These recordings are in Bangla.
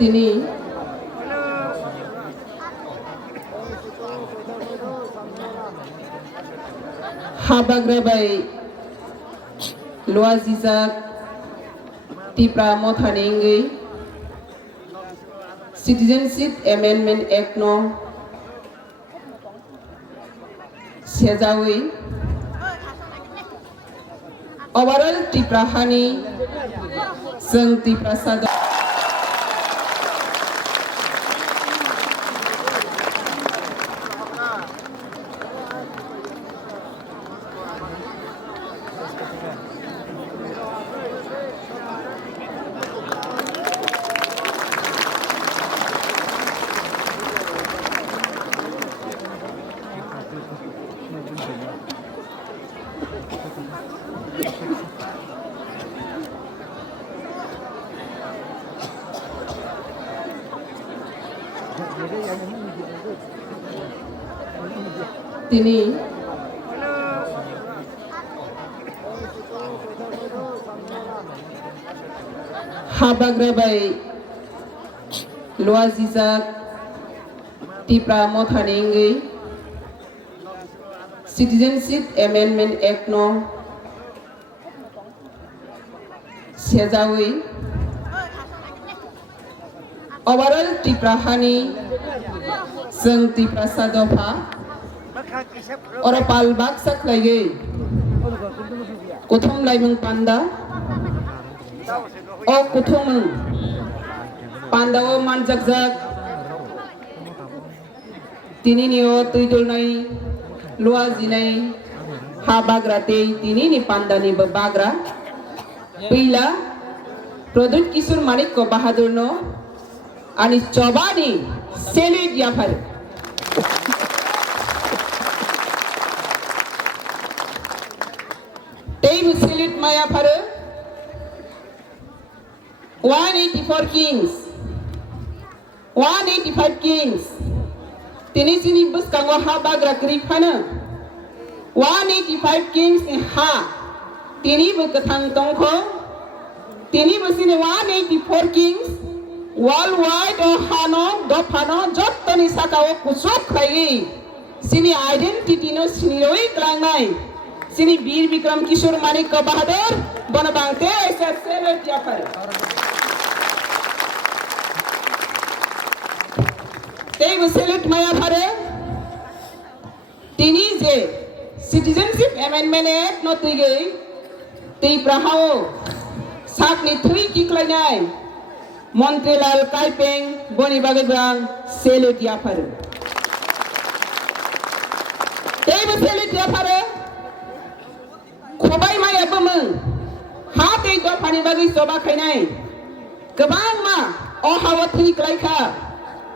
তিনি Habagrabai Luazizak Tipra Mothanengi Citizenship Amendment Act no Sejawi Overall Tipra Hani Seng Tipra Sada তিনি Habagrabai Luazizak Tipra Mothanengi Citizenship Amendment Act no Sejawi Overall Tipra Hani Seng Tipra Sadopa Ora palbak saklai Kuthum laimung panda O kuthum panda o manjakjak Tini nio tuidul nai luazi nai habagra tei tini ni panda ni bagra Pila Produt Kisur Manik ko Bahadur no Ani Chobani Selid Yafar Tei Selid Maya Fare 184 kings 185 kings Tini sini bus kanggo habagra kripana 185 kings ni ha Tini bukatang tongko Tini besini 184 kings worldwide o hano do phano jottoni sakao kusuk khai sini identity no sini roi klangai sini bir Bikram Kishore Manik ko Bahadur bonabangte aisa sele Jafar tei select maya phare tini je citizenship amendment act no tui tei prahao sakni thui kiklainai Montreal Kaipeng Boni Bagagrang Selit Yafar Tei Selit Yafar Khobai Maya Bumung Hati do Pani Bagi Soba Khainai Kebang ma O Hawati Klaika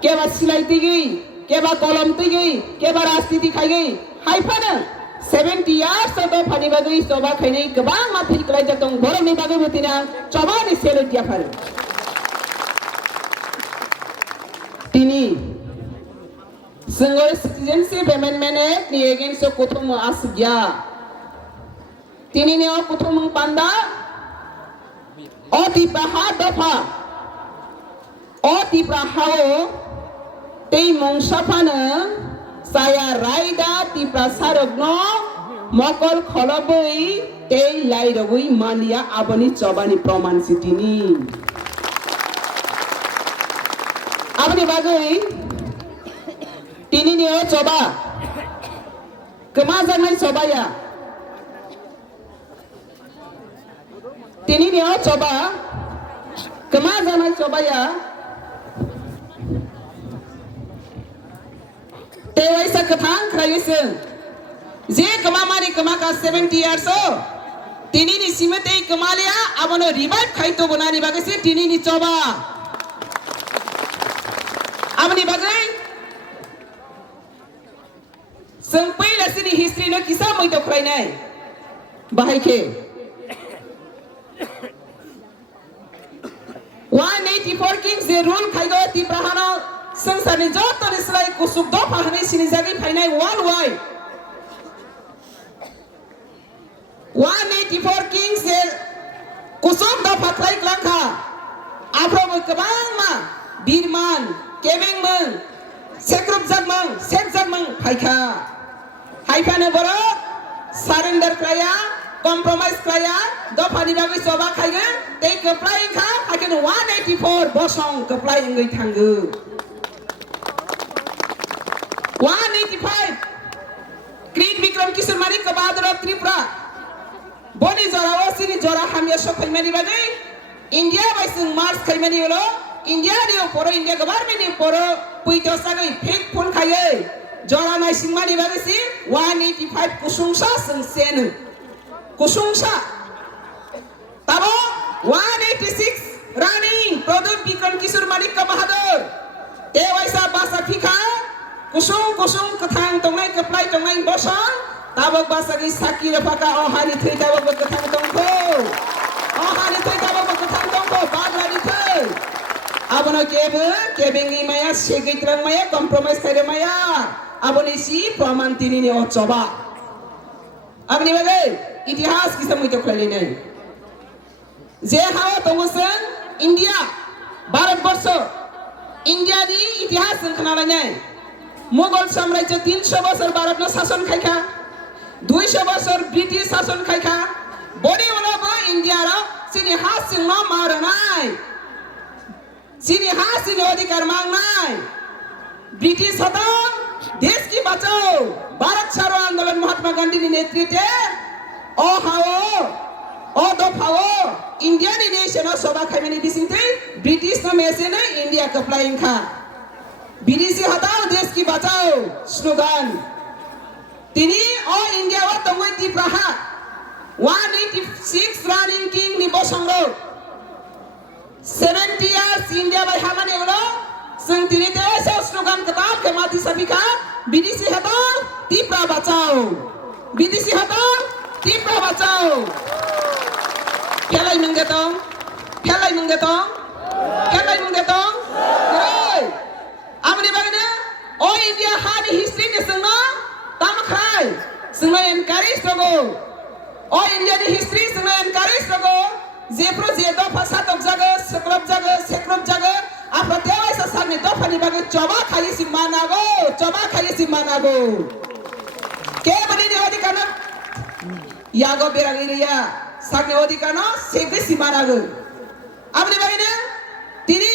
Keba Silai Tigi Keba Kolom Tigi Keba Rastiti Khaigi Haipana 70 years ago Pani Bagi Soba Khainai Kebang ma Thi Klaika Tong Borom ni Bagi Butina Chobani Selit Yafar Tini Single Citizenship Amendment Act ni against so kuthum asgya Tini ne o kuthum panda o ti paha dofa o ti prahao tei mongshapana saya raida ti prasarogno mokol kholobui tei lairogui mania abani chobani proman sitini Abani bagai tini ni o coba kemazan mai coba ya tini ni o coba kemazan mai coba ya tewai sa kathang khrayisen je kemamari kemaka 70 years o tini ni simete kemalia abono revive khaito bonani bagai se tini ni coba Amani bagai Sampai la sini history no kisah moi to khrai nai bahai ke 184 kings je rule khaigo ti prahano sangsarni joto nislai kusuk do phahani sini jagi phainai worldwide 184 kings je kusum dapat klaik langka afro kebang ma birman kebeng meng sekrup jagmang sek jagmang haika haikane boro surrender klaya compromise klaya dofani bagui soba khaigen tei keplai kha haikane 184 bosong keplai ngai thangu 185 Great Vikram Kishore Mani Kabadar of Tripura Boni Zora Wasini Zora Hamia Shokhaimani Bagai India by Sing Mars Kaimani Olo India Dio Poro India Government Poro Puito Sagai Pink Pun Kaye Zora Naising Mani Bagasi 185 Kusungsha Sing Senu Kusungsha Tabo 186 Running Product Vikram Kishore Mani Kabadar Tewaisa Basa Pika Kusung kusung ketang tongai keplai tongai bosong tabak basagi saki lepaka oh hari three tabak ketang tongko oh hari three tabak ketang tongko bagla dite abono kebengi maya segitrang maya compromise kare maya aboni si praman tini ne ochoba abni bagai itihas kisah muito kali nei je hawa tongosen India Bharat Borsho India di itihas kenalanya Mughal साम्राज्य 300 বছর ভারতনো শাসন খাইখা 200 বছর ব্রিটিশ শাসন খাইখা বডি ওলাবো ইন্ডিয়ার সিনি হাসিং ন মারনাই সিনি হাসিং অধিকার মাংনাই ব্রিটিশ হতো দেশ কি বাঁচাও ভারত ছাড়ো আন্দোলন মহাত্মা গান্ধীর নেতৃত্বে ও হাও ও দফাও ইন্ডিয়ান নেশন সভা খাইমানি বিসিতে ব্রিটিশ না মেসেনে ইন্ডিয়া কপ্লাইং খা বিদেশি হটাও দেশ কি বাঁচাও স্লোগান তিনি ও ইন্ডিয়া ও তঙ্গই ত্রিপ্রাহা 186 রানিং কিং নি বসঙ্গ 70 years ইন্ডিয়া বাই হামানে হলো সং তিনি তে স্লোগান কিতাব কে মাটি সবিকা বিদেশি হটাও ত্রিপ্রা বাঁচাও বিদেশি হটাও ত্রিপ্রা বাঁচাও খেলাই মঙ্গে তং খেলাই মঙ্গে তং খেলাই মঙ্গে তং Amri bagana o India had history ne sanga tam khai sanga encourage togo o India di history sanga encourage togo zepro zedo phasa tok jaga sekrop jaga apa tewa sa sagne to phani baga choba khai si manago ke bani ni odi kana yago beragiriya sagne odi kana sege si manago amri bagana tini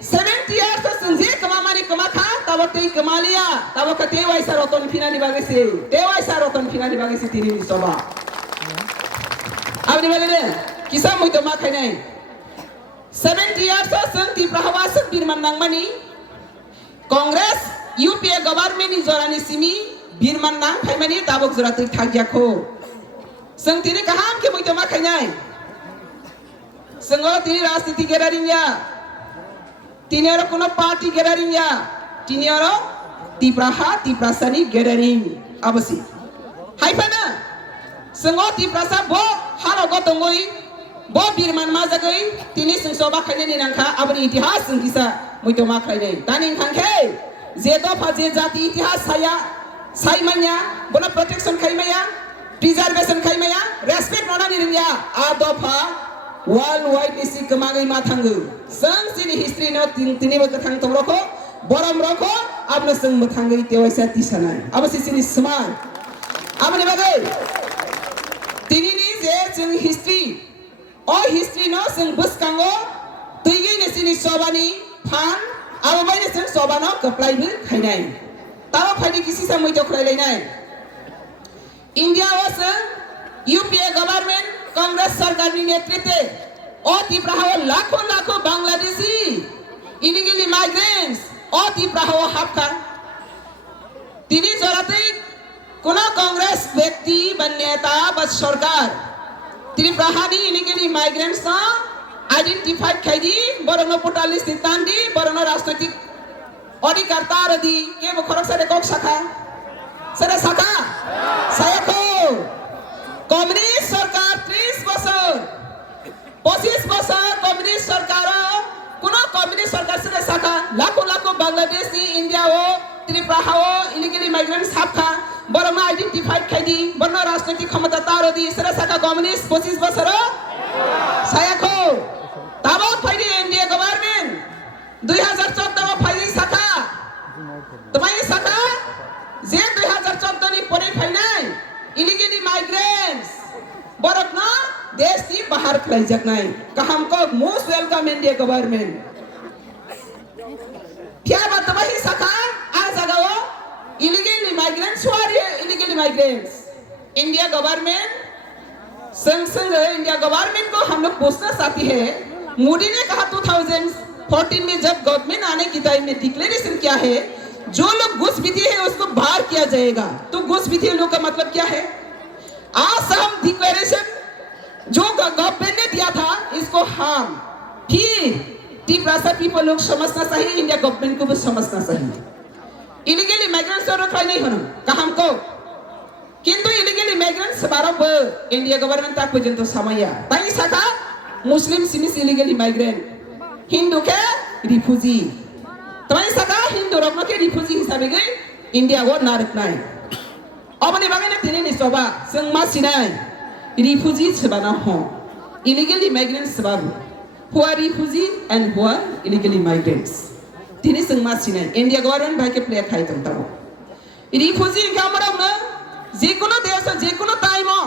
70 years to Sanjay कमामानी कमा खा तब ते कमालिया तब कते वैसा रतन फिनानी बागे से ते वैसा रतन फिनानी बागे से तिनी सभा अब निबले किसा मुइ तो मा खाइ नै 70 years to संति प्रहवासक बिरमान नांगमानी कांग्रेस यूपीए गवर्नमेंट नि जरानी सिमी बिरमान नांग खाइमानी ताबक जराते थागियाखो संतिनि कहाम के मुइ तो मा खाइ नै संगो तिनी राजनीति गेरारिया তিনি আর কোন পার্টি গ্যাদারিং ইয়া তিনি আর তিপ্রাসানি গ্যাদারিং আবসি হাইফানা সঙ্গ তিপ্রাসা ব হালো গতঙ্গই ব বিরমান মাজাগই তিনি সবা খাইনি নাংখা আবনি ইতিহাস সংকিসা মইতো মা খাইনি তানি খানখে যে দফা যে জাতি ইতিহাস সাইমাnya বনা প্রোটেকশন খাইমায়া প্রিজার্ভেশন খাইমায়া রেসপেক্ট ননানি রিয়া আ দফা worldwide isi kemangai matanggu sang sini history no tini bakatang tom roko boram roko abna sang matanggai tewaisa tisana abasi sini seman abani bagai tini ni je sang history o history no sang buskango tuigi ni sini sobani phan abai ni sang sobano kaplai bi khainai taro phadi kisi sa moi to khailai nai India was UPA government Congress सरकार नि नेतृत्व अति प्रभाव लाखों बांग्लादेशी इलीगली माइग्रेंट्स अति प्रभाव हापका तिनी जराते कोना कांग्रेस व्यक्ति व नेता व सरकार तिनी प्रहानी इलीगली माइग्रेंट्स ना आइडेंटिफाई खाइदी बरनो पोर्टल सिद्धांत दी बरनो राजनीतिक अधिकारता रदी के बखरक सरे कोक शाखा saya ko कम्युनिस्ट सरकार 30 বছর 25 বছর कम्युनिस्ट सरकार কোনো कम्युनिस्ट सरकार से शाखा लाखों बांग्लादेशी इंडिया हो त्रिपुरा हो इलीगली माइग्रेंट साखा बरमा आइडेंटिफाइड खाइदी बरनो राजनीतिक क्षमता तारो दी सरे शाखा कम्युनिस्ट 25 বছর saya borokna desh ni bahar khlai jaknai kaham ko most welcome India government kya batwahi saka a jagao illegal immigrants wari illegal immigrants India government संग इंडिया गवर्नमेंट को हम लोग पूछना चाहते हैं मोदी ने कहा 2014 में जब गवर्नमेंट आने की टाइम में डिक्लेरेशन क्या है जो लोग घुस विधि है उसको बाहर किया जाएगा तो घुस विधि लोग का मतलब क्या है आज हम डिक्लेरेशन जो गवर्नमेंट ने दिया था इसको हम फिर टीप्रासा पीपल लोग समझना चाहिए इंडिया गवर्नमेंट को भी समझना चाहिए इलीगल इमिग्रेंट्स और रखा नहीं होना कहा हमको किंतु इलीगल इमिग्रेंट्स बारो ब इंडिया गवर्नमेंट तक पर्यंत समया ताई साका मुस्लिम सिमिस इलीगल इमिग्रेंट हिंदू के रिफ्यूजी ताई साका हिंदू रखना के रिफ्यूजी हिसाब से इंडिया वो नारक नाय अब ने बागे ने तिने नि सोबा संग मा सिनाय रिफ्यूजी छबाना हो illegal immigrants Babu who are refugee and who are illegal immigrants तिने संग मा सिनाय इंडिया गवर्नमेंट भाई के प्ले खाई तंता हो रिफ्यूजी का मतलब ना যেকোনো দেশ যেকোনো টাইমো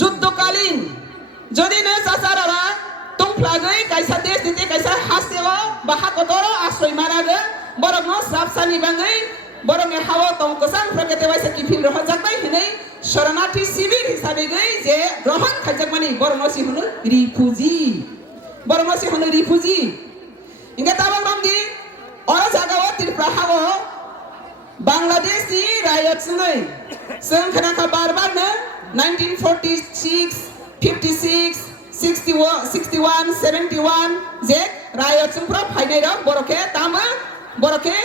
যুদ্ধকালীন যদি নে সাসারারা তুম ফ্লাগই কাইসা দেশ দিতে কাইসা হাসেও বাহা কতরো আশ্রয় মারাগে বরং সাবসানি বাঙ্গই বরং হাওয়া তং কসাং প্রগতে বাইসা কি ফিল রহ জাকবাই হেনে শরণার্থী শিবির হিসাবে গই যে গ্রহণ খাইজাক মানে বরং সি হলো রিফিউজি বরং সি হলো রিফিউজি ইংগা তাবাং রমদি অরা জাগাও ত্রিপুরা হাওয়া बांग्लादेश की रायत संगई संग खना का बार-बार ने 1946 56 61 71 जे रायत संग प्रो फाइनाय र बरके ताम बरके